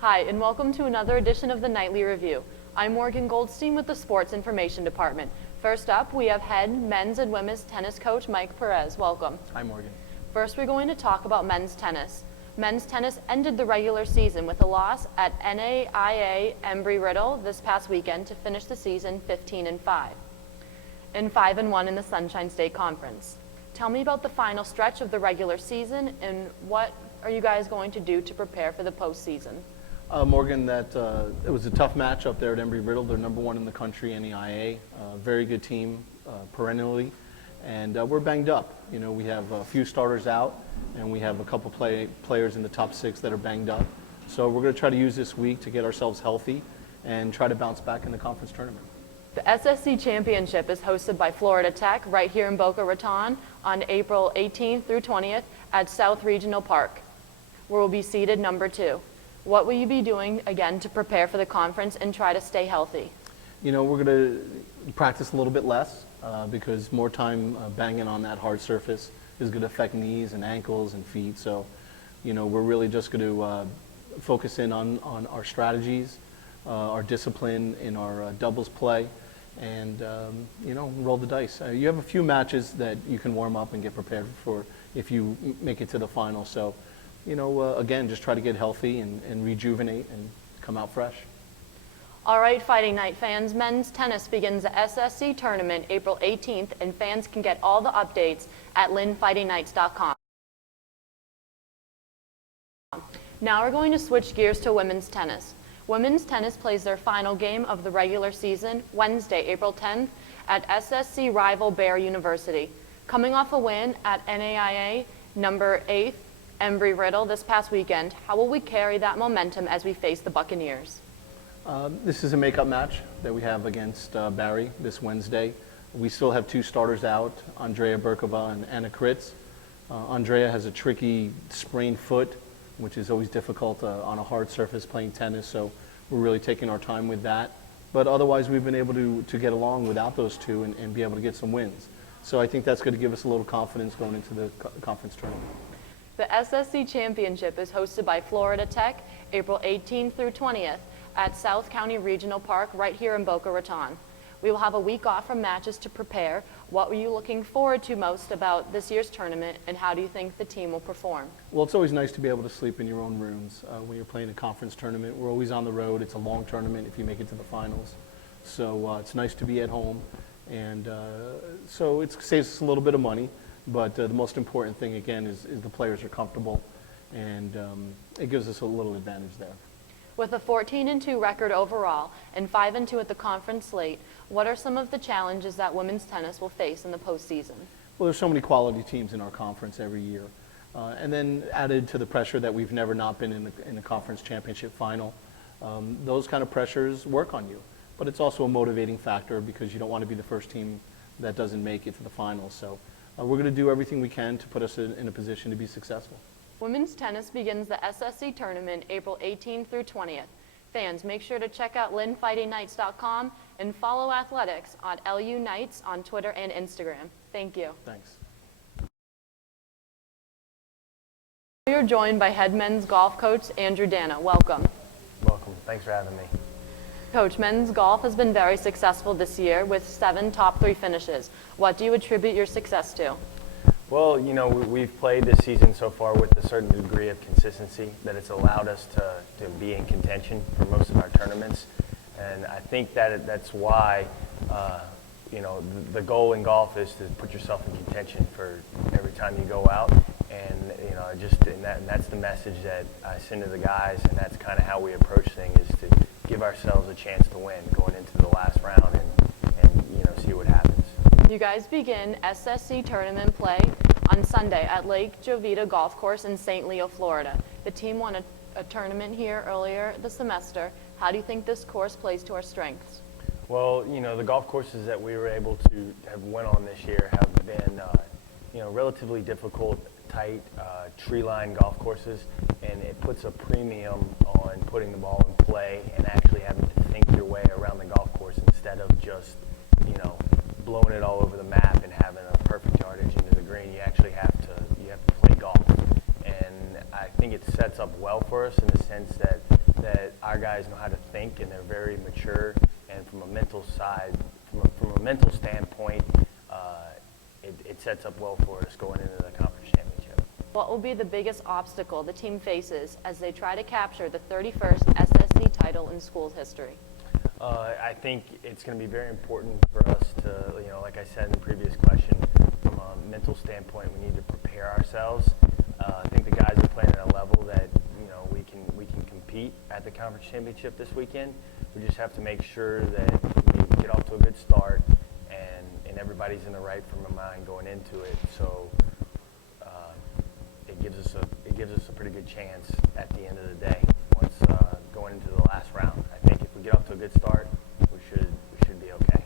Hi, and welcome to another edition of the Nightly Review. I'm Morgan Goldstein with the Sports Information Department. First up, we have head men's and women's tennis coach Mike Perez. Welcome. Hi, Morgan. First, we're going to talk about men's tennis. Men's tennis ended the regular season with a loss at NAIA Embry-Riddle this past weekend to finish the season 15-5 and 5-1 in the Sunshine State Conference. Tell me about the final stretch of the regular season and what are you guys going to do to prepare for the postseason? Morgan, it was a tough match up there at Embry-Riddle. They're number one in the country, NAIA. Very good team perennially, and we're banged up. You know, we have a few starters out, and we have a couple players in the top 6 that are banged up. So we're going to try to use this week to get ourselves healthy and try to bounce back in the conference tournament. The SSC Championship is hosted by Florida Tech right here in Boca Raton on April 18th through 20th at South Regional Park, where we'll be seated number 2. What will you be doing, again, to prepare for the conference and try to stay healthy? You know, we're going to practice a little bit less because more time banging on that hard surface is going to affect knees and ankles and feet. So, you know, we're really just going to focus in on our strategies, our discipline in our doubles play, and, you know, roll the dice. You have a few matches that you can warm up and get prepared for if you make it to the final. So, you know, again, just try to get healthy and rejuvenate and come out fresh. All right, Fighting Night fans, men's tennis begins the SSC tournament April 18th, and fans can get all the updates at linfightingnights.com. Now we're going to switch gears to women's tennis. Women's tennis plays their final game of the regular season Wednesday, April 10th at SSC rival Bayer University. Coming off a win at NAIA number 8 Embry-Riddle this past weekend, how will we carry that momentum as we face the Buccaneers? This is a makeup match that we have against Barry this Wednesday. We still have 2 starters out, Andrea Berkova and Anna Kritz. Andrea has a tricky sprained foot, which is always difficult on a hard surface playing tennis, so we're really taking our time with that. But otherwise, we've been able to get along without those 2 and be able to get some wins. So I think that's going to give us a little confidence going into the conference tournament. The SSC Championship is hosted by Florida Tech April 18th through 20th at South County Regional Park right here in Boca Raton. We will have a week off from matches to prepare. What were you looking forward to most about this year's tournament, and how do you think the team will perform? Well, it's always nice to be able to sleep in your own rooms when you're playing a conference tournament. We're always on the road. It's a long tournament if you make it to the finals. So it's nice to be at home. And so it saves us a little bit of money. But the most important thing, again, is the players are comfortable, and it gives us a little advantage there. With a 14-2 record overall and 5-2 at the conference slate, what are some of the challenges that women's tennis will face in the postseason? Well, there's so many quality teams in our conference every year. And then added to the pressure that we've never not been in a conference championship final, those kind of pressures work on you. But it's also a motivating factor because you don't want to be the first team that doesn't make it to the finals. So we're going to do everything we can to put us in a position to be successful. Women's tennis begins the SSC tournament April 18th through 20th. Fans, make sure to check out linfightingnights.com and follow athletics on LU Knights on Twitter and Instagram. Thank you. Thanks. We are joined by head men's golf coach Andrew Dana. Welcome. Welcome. Thanks for having me. Coach, men's golf has been very successful this year with 7 top 3 finishes. What do you attribute your success to? Well, you know, we've played this season so far with a certain degree of consistency that it's allowed us to be in contention for most of our tournaments. And I think that's why, you know, the goal in golf is to put yourself in contention for every time you go out. And, you know, and that's the message that I send to the guys, and that's kind of how we approach things, is to give ourselves a chance to win going into the last round and you know, see what happens. You guys begin SSC tournament play on Sunday at Lake Jovita Golf Course in St. Leo, Florida. The team won a tournament here earlier this semester. How do you think this course plays to our strengths? Well, you know, the golf courses that we were able to have went on this year have been, you know, relatively difficult, tight, tree-lined golf courses, and it puts a premium on putting the ball in play and actually having to think your way around the golf course instead of just, you know, blowing it all over the map and having a perfect yardage into the green. You actually have to play golf, and I think it sets up well for us in the sense that that our guys know how to think, and they're very mature. And from a mental side, from a mental standpoint, it sets up well for us going into the conference championship. What will be the biggest obstacle the team faces as they try to capture the 31st SSC title in school's history? I think it's going to be very important for us to, like I said in the previous question, from a mental standpoint, we need to prepare ourselves. I think the guys are playing at a level that we can compete at the conference championship this weekend. We just have to make sure that we get off to a good start and everybody's in the right frame of mind going into it. So it gives us a pretty good chance at the end of the day once going into the last round. I think if we get off to a good start, we should be okay.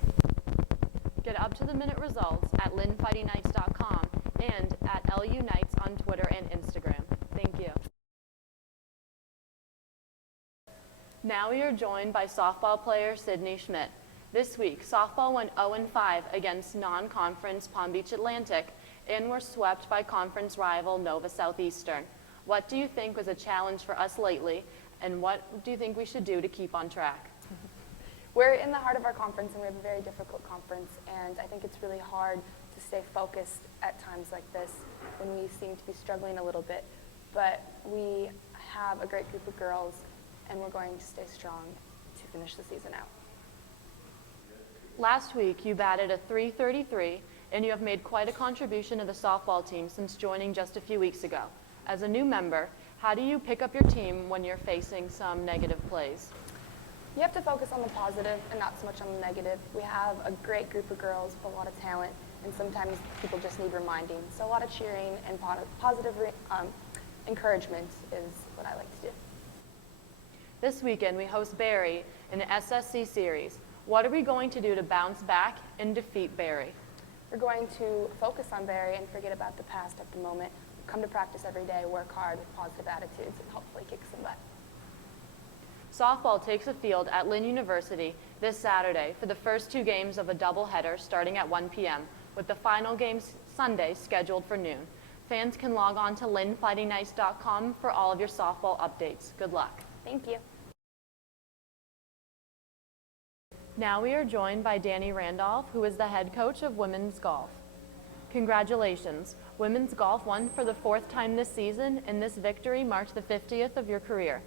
Get up-to-the-minute results at linfightingknights.com and at LU Knights on Twitter and Instagram. Thank you. Now we are joined by softball player Sydney Schmidt. This week, softball went 0-5 against non-conference Palm Beach Atlantic and were swept by conference rival Nova Southeastern. What do you think was a challenge for us lately, and what do you think we should do to keep on track? We're in the heart of our conference, and we have a very difficult conference, and I think it's really hard to stay focused at times like this when we seem to be struggling a little bit. But we have a great group of girls, and we're going to stay strong to finish the season out. Last week, you batted a .333, and you have made quite a contribution to the softball team since joining just a few weeks ago. As a new member, how do you pick up your team when you're facing some negative plays? You have to focus on the positive and not so much on the negative. We have a great group of girls with a lot of talent, and sometimes people just need reminding. So a lot of cheering and positive encouragement is what I like to do. This weekend, we host Barry in the SSC series. What are we going to do to bounce back and defeat Barry? We're going to focus on Barry and forget about the past at the moment. Come to practice every day, work hard with positive attitudes, and hopefully kick some butt. Softball takes the field at Lynn University this Saturday for the first two games of a doubleheader starting at 1 p.m., with the final game Sunday scheduled for noon. Fans can log on to linfightingknights.com for all of your softball updates. Good luck. Thank you. Now we are joined by Danny Randolph, who is the head coach of women's golf. Congratulations. Women's golf won for the fourth time this season, and this victory marks the 50th of your career.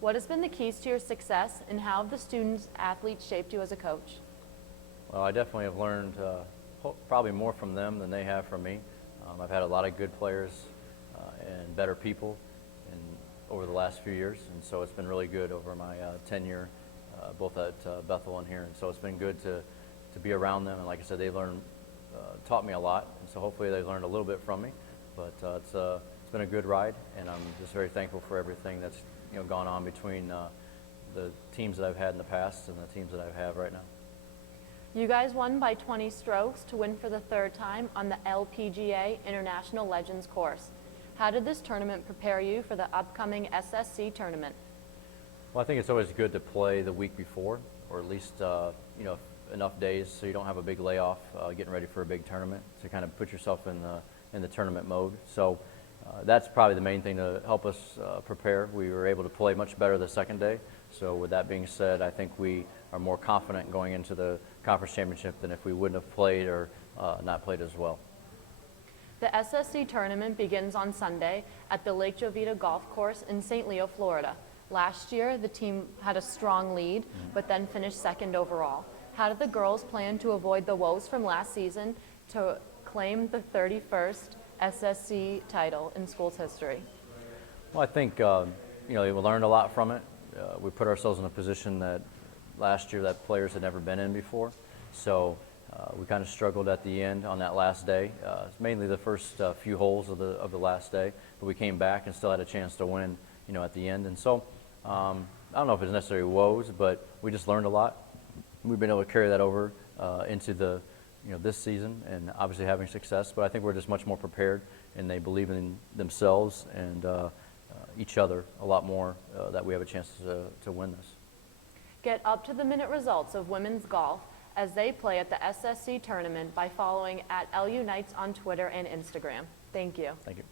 What has been the keys to your success, and how have the students, athletes shaped you as a coach? Well, I definitely have learned probably more from them than they have from me. I've had a lot of good players and better people over the last few years, and so it's been really good over my tenure, both at Bethel and here. And so it's been good to be around them, and like I said, they taught me a lot, and so hopefully they learned a little bit from me. But it's been a good ride, and I'm just very thankful for everything that's gone on between the teams that I've had in the past and the teams that I have right now. You guys won by 20 strokes to win for the third time on the LPGA International Legends course. How did this tournament prepare you for the upcoming SSC tournament? Well, I think it's always good to play the week before, or at least enough days so you don't have a big layoff getting ready for a big tournament, to kind of put yourself in the tournament mode. So that's probably the main thing to help us prepare. We were able to play much better the second day. So with that being said, I think we are more confident going into the conference championship than if we wouldn't have played or not played as well. The SSC tournament begins on Sunday at the Lake Jovita Golf Course in St. Leo, Florida. Last year, the team had a strong lead, but then finished second overall. How did the girls plan to avoid the woes from last season to claim the 31st SSC title in school's history? Well, I think we learned a lot from it. We put ourselves in a position that last year that players had never been in before. So we kind of struggled at the end on that last day. Mainly the first few holes of the last day, but we came back and still had a chance to win, at the end. And so I don't know if it's necessarily woes, but we just learned a lot. We've been able to carry that over into this season, and obviously having success. But I think we're just much more prepared, and they believe in themselves and each other a lot more that we have a chance to win this. Get up-to-the-minute results of women's golf as they play at the SSC tournament by following at LU Knights on Twitter and Instagram. Thank you. Thank you.